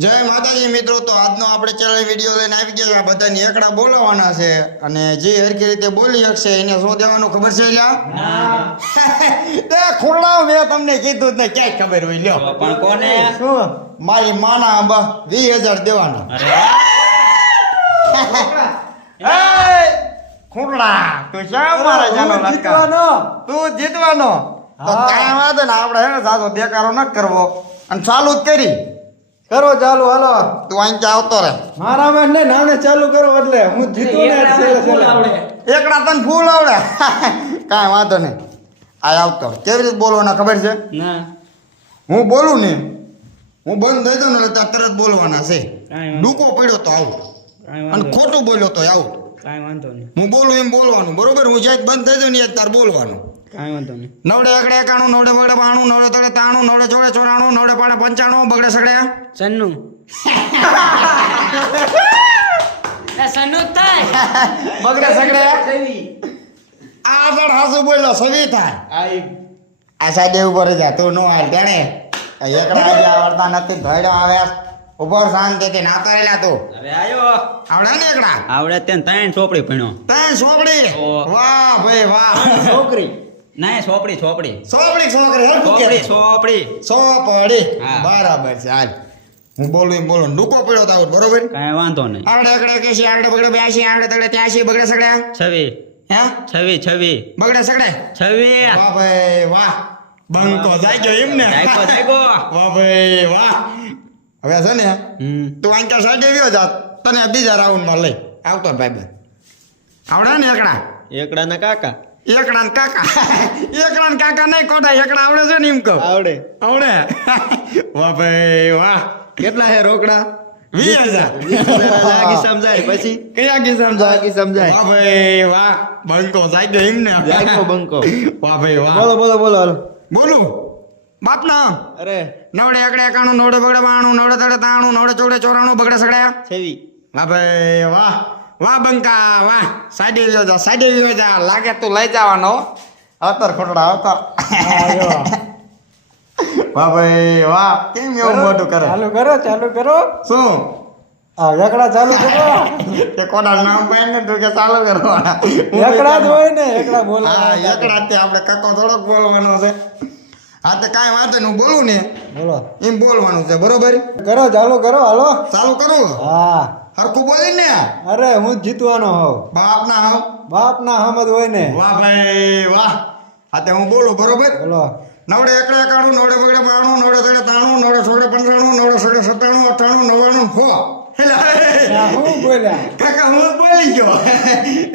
જય માતાજી મિત્રો તો આજનો આપણે ચેનલ વીડિયો લઈને આવી ગયા છે. બધાની એકડા બોલાવાના છે. અને જે હરકી રીતે બોલી શકશે એને શું દેવાનું ખબર છે લ્યા? ખુલ્લા મેં તમને કીધું ને ક્યાંય ખબર હોય લ્યો. પણ કોને? શું? મારી માના બસ વીસ હજાર દેવાના. ખુલ્લા તું શા મારા જાનો જીતવાનો? તું જીતવાનો? તો કાંઈ વાંધો ને આપણે હે સાચો દેકારો ન કરવો. અને ચાલુ જ કરી. કરો ચાલુ હાલો. તું અહીં આવતો રહે. મારા માં નહીં નામે ચાલુ કરો એટલે. હું જીતું ને. એકડા તને ફૂલ આવડે. કાંઈ વાંધો નહીં. આ આવતો. કેવી રીતે બોલવાના ખબર છે? હું બોલું ને હું બંધ થઈ દઉં ને એટલે ત્યાં તરત બોલવાના છે. ડૂકો પડ્યો તો આવું અને ખોટું બોલ્યો તો આવું કાંઈ વાંધો નહીં. હું બોલું એમ બોલવાનું બરોબર? હું જ્યાં બંધ થઈ દઉં ને તાર બોલવાનું. કાંઈ વાંધો નહીં. નવડે એકડે એકાણું નવડે બગડે બાણું નવડે તળે તાણું નવડે જોડે ચોરાણું નવડે પાડે પંચાણું બગડે સગડે સન્નુ. સન્નુ થાય. બગડે સગડે આ પણ હાસુ બોલો સવી થાય. આ સાઈડ ઉપર જા તું નો હાલ તેણે એકડા આજે આવડતા નથી ધડ્યો આવ્યા ઉપર શાંતિથી ના કરેલા તું. અરે આયો. આવડે ને એકડા? આવડે ત્યાં ત્રણ ચોપડી ભણ્યો. ત્રણ ચોપડી વાહ ભાઈ વાહ. છોકરી. ના સોપડી સોપડી. સોપડી છોકરી સોપડી ચોપડી સોપડી. બરાબર છે હાલ. હું બોલું એમ બોલું. ડૂકો પડ્યો તાવ બરોબર? કાંઈ વાંધો નહીં. આવડે એકડે કેસી આવડે બગડે બ્યાસી આવડે તગડે ત્યાસી બગડે સગડે? છવી. હે? છવી છવી. બગડે સગડે? છવી. વાહ ભાઈ વાહ. બંકો જાય ગયો એમ ને? જાગ્યો, જાગ્યો. વાહ ભાઈ વાહ. હવે છે ને તું અહીં ત્યાં સાઈડે વ્યો જાત તને બીજા રાઉન્ડમાં લઈ. આવતો ભાઈ ભાઈ આવડે ને એકડા? એકડા ને કાકા. એકડા ને કાકા. એકડા ને કાકા નહીં કોટા એકડા આવડે છે ને એમ કહું. આવડે. આવડે? વાહ ભાઈ વાહ. કેટલા હે રોકડા? વીસ હજાર. સમજાય. પછી? કયા જાય સમજાય. વાહ ભાઈ વાહ. બંકો સાઈડે એમ ને. જાગ્યો બંકો. વાહ ભાઈ વાહ. બોલો બોલો બોલો હાલો. બોલું. બાપના. અરે. નવડે એકડે એકાણું નવડે બગડે બાણું નવડે તડે તાણું નવડે ચોડે ચોરાણું બગડે સગડે છવી. વાહ ભાઈ વાહ. વાહ બંકા વાહ. સાઈડે લ્યો જા સાડી લ્યો જા. લાગે તું લઈ જવાનો. અતર ખોટડા અતર વાહ ભાઈ વાહ. કેમ એવું મોટું કરે? ચાલુ કરો ચાલુ કરો. શું? આ એકડા ચાલુ કરો. કે કોડા નામ પાય ને તું કે ચાલુ કરો? એકડા જ હોય ને એકડા બોલો હા એકડા તે આપણે કકો થોડોક બોલવાનો છે. હા તો કાંઈ વાંધો નહીં હું બોલું ને. બોલો. એમ બોલવાનું છે બરોબર? કરો ચાલુ કરો હાલો. ચાલુ કરું. હા. હરખું બોલી ને? અરે હું જ જીતવાનો હોઉં. બાપ ના હમ બાપ ના હમદ હોય ને. વાહ ભાઈ વાહ. હા તે હું બોલું બરોબર? બોલો. નવડે એકડે એકાણું નવડે બગડે બાણું નવડે તળે તાણું નવડે સોળે પંચાણું નવડે સોળે સત્તાણું અઠાણું નવ્વાણું. હો. હું બોલ્યા. કાકા હું જ બોલી ગયો.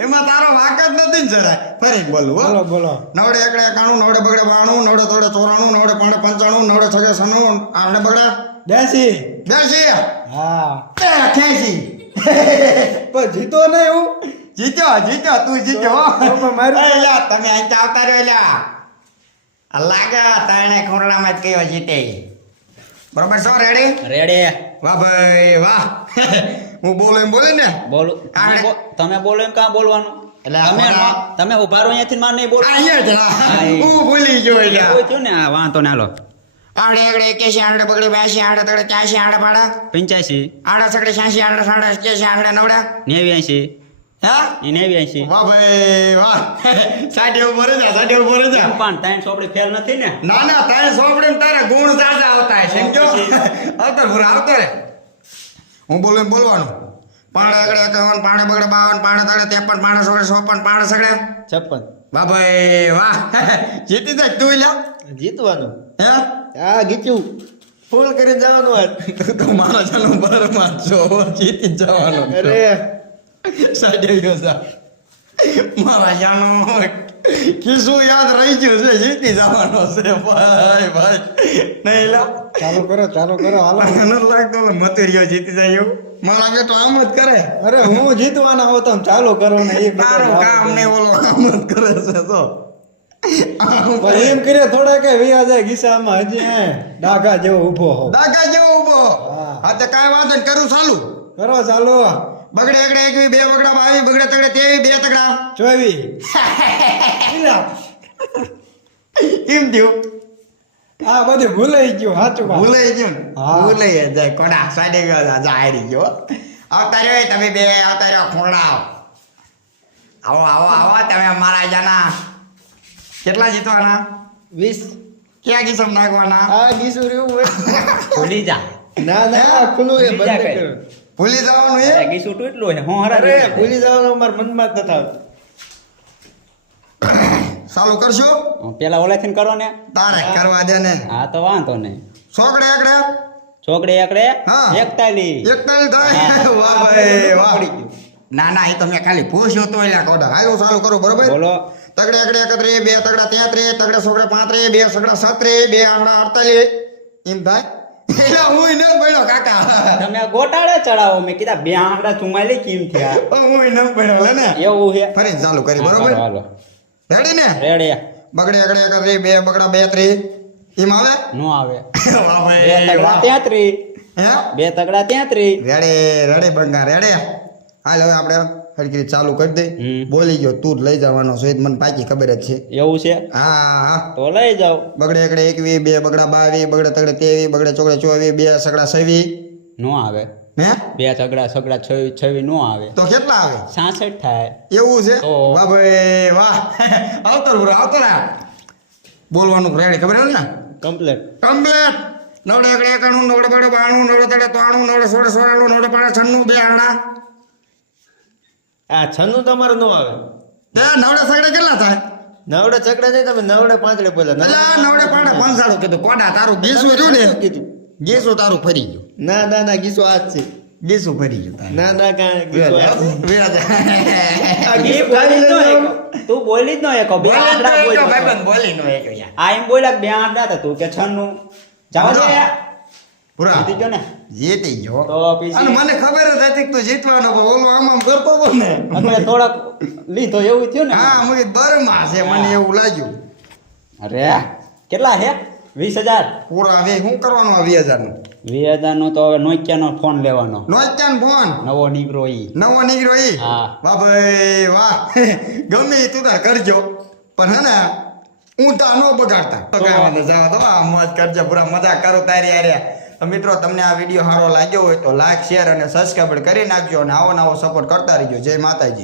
એમાં તારો વાક જ નથી ને જરાય. ફરી બોલું બોલો બોલો. નવડે એકડે એકાણું નવડે બગડે બાણું નવડે તળે ચોરાણું નવડે પાંડે પંચાણું નવડે છગે સનું આઠડે બગડે. બેસી. બેસી. હા. અઠ્યાસી. પણ જીતો નહીં એવું? જીત્યો જીત્યો તું જીત્યો હો. મારું- તમે અહીં આવતા રહ્યો લ્યા. આ લાગે તાણે ખોરડામાં જ કયો જીતે. બરોબર છો રેડી રેડે વાહ ભાઈ વાહ. હું બોલું એમ બોલે ને? બોલું. તમે બો- તમે બોલો એમ કાં બોલવાનું? એટલે તમે તમે ઊભા રહો અહીંયાથી માર નહીં બોલો. અહીંયા હા. ભૂલી ગયો એટલે ને? વાંધો ના લો આડે એકડે એકેસી આડે બગડે બ્યાસી આડે તડે ત્યાસી આડે પાડા પંચ્યાસી આડા સગડે છ્યાસી આડે સાડા એકેસી આડે નવડા નેવ્યાસી હા? એ નેવ્યાસી વાહ ભાઈ વાહ. સાઠે ઉપર જા સાઠે ઉપર જા પણ ત્રણ ચોપડી ફેલ નથી ને? ના ના તારે સોપડે ને તારે ગુણ સાજા આવતા હે સમજો આવતો પૂરા આવતો રે. હું બોલું એમ બોલવાનું. પાણે આગળ એકાવન પાણે બગડે બાવન પાણે તાળે ત્રેપન પાણે સોળે ચોપન પાણે સગડે છપ્પન. વાહ ભાઈ વાહ. જીતી જાય તું લ્યા. જીતવાનું. હે? આ ગીચું. ફૂલ કરી જવાનું હોય. તો મારા ચાલો બરમાં છો જીતી જવાનો અરે. સાડે યોસા મારા જાનો કિસુ યાદ રહી ગયું છે જીતી જવાનો છે. ભાઈ ભાઈ. નહીં લા. ચાલુ કરો ચાલુ કરો હાલો. મને લાગતો મતેરિયો જીતી જાય એવું. મારા તો આમ જ કરે. અરે હું જીતવાના હો તમે ચાલુ કરો ને એ કામ ને ઓલો આમ જ કરે છે તો પણ એમ કરે થોડા કે વી જાય ગીસામાં હજી હે ડાઘા જેવો ઊભો હો દાગા જેવો ઊભો હા. તો કાંઈ વાંધો નહીં કરું ચાલુ. કરો ચાલુ. બગડે એકડે એકવી બે બગડા બાવી બગડે તગડે તેવી બે તગડા. ચોવી એમ થયું? આ બધું ભૂલાઈ ગયું સાચું. ભૂલાઈ ગયું ને? હા. ભૂલાઈ જાય. કોડા સાડે ગયો હારી ગયો આવતા રહ્યો તમે બે આવતા રહ્યો ખોડાવ આવો આવો આવો તમે મારા જાના. કેટલા જીતવાના? વીસ. ક્યાં કિસમ નાખવાના? આ ગીસું રહ્યું ભૂલી જા. ના ના ખુલ્લું એ બંધ. ભૂલી જવાનું એ ગીસું તૂટલું છે હું હરા ભૂલી જવાનું મારા મનમાં જ નથી આવતું. ચાલુ કરશો? પેલા ઓલેથી કરો ને. તારે કરવા દે ને. હા તો વાંધો નહીં. છોકડે એકડે? છોકડે એકડે? હા. એકતાલી એકતાલી થાય? વાહ ભાઈ વાહ. ના ના એ તો મેં ખાલી પૂછ્યો તો એટલે કોડા. હાલો ચાલુ કરો બરોબર? બોલો. તગડે એકડે એકત્રીસ બે તગડા તેત્રીસ તગડે સોગડા પાંત્રીસ બે સગડા સત્રીસ બે આંગડા અડતાલીસ. એમ થાય એટલે હું ન પડ્યો કાકા. તમે ગોટાળે ચડાવો મેં કીધા બે કેમ થયા? હું ન પડ્યો ને? એવું છે. ફરી ચાલુ કરી બરોબર? રેડી ને? રેડી બગડે એકત્રીસ બે બગડા બેત્રીસ એમ આવે? નો આવે. બે તગડા. ત્યાંત્રી હે? બે તગડા ત્યાંત્રી રેડે રેડે બંગા રેડે હાલ હવે આપણે હરકી ચાલુ કરી દે. બોલી ગયો તું લઈ જવાનો છો. એ મને પાકી ખબર જ છે. એવું છે? હા હા. તો લઈ જાઓ. બગડે એકડે એકવી બે બગડા બાવી બગડે તગડે તેવી બગડે ચોકડે ચોવી બે સગડા સવી નો આવે. હે? બે સગડા સગડા છવી છવી નો આવે. તો કેટલા આવે? છાસઠ થાય. એવું છે. વાહ ભાઈ વાહ. આવતો રે આવતો રે બોલવાનું રેડી ખબર હે ને? કમ્પ્લેટ. કમ્પ્લેટ. નવડે એકડે એકાણું નવડે બડે બાણું નવડે તડે ત્રાણું નવડે સોળે સોળાણું નવડે પાડે છન્નું બે આણા. આ છન્નું તમારું ન આવે. ના નવડા સગડે કેટલા થાય? નવડે ચકડે નહીં તમે નવડે પાંચડે બોલ્યા. એટલે નવડે પાંડે પંસાડો કીધું. કોડા તારું ગીસું રહ્યું ને? કીધું? ગીસું તારું ફરી ગયું. ના ના ના ગીસું આ જ છે. ગીસું ફરી ગયું ના ના કાંઈ ગીસો જ બોલી એકો. તું બોલી જ નો એકો બે બોલી તો બોલ બોલી નો એકયો આ એમ બોલ્યા બે આંડા હતા તું કે છન્નું. જાવ. પૂરા. જીતી ગયો ને? જીતી ગયો. તો પછી- અને મને ખબર જ હતી કે તું જીતવાનો પણ ઓલો આમ આમ કરતો હતો ને. અમે થોડાક લીધો એવું થયું ને. હા મુકે બરમાં છે મને એવું લાગ્યું. અરે કેટલા હે વીસ હજાર? પૂરા હવે શું કરવાનું આ વીસ હજારનું? વીસ હજાર નો તો હવે નોકિયાનો ફોન લેવાનો. નોચ્યાન ફોન? નવો નીકળો ઈ. નવો નીકળો ઈ? હા. વાહ ભાઈ વાહ. ગમે તું તાર કરજો. પણ હે ને ઊંધા નો બગાડતા. તો કાંઈ વાંધો જાવા દો આ મોજ કરજો પૂરા મજા કરો તારી હારે. મિત્રો, તમને આ વીડિયો સારો લાગ્યો હોય તો લાઈક શેર અને સબસ્ક્રાઈબ કરી નાખજો અને આવો નવો સપોર્ટ કરતા રહીજો. જય માતાજી.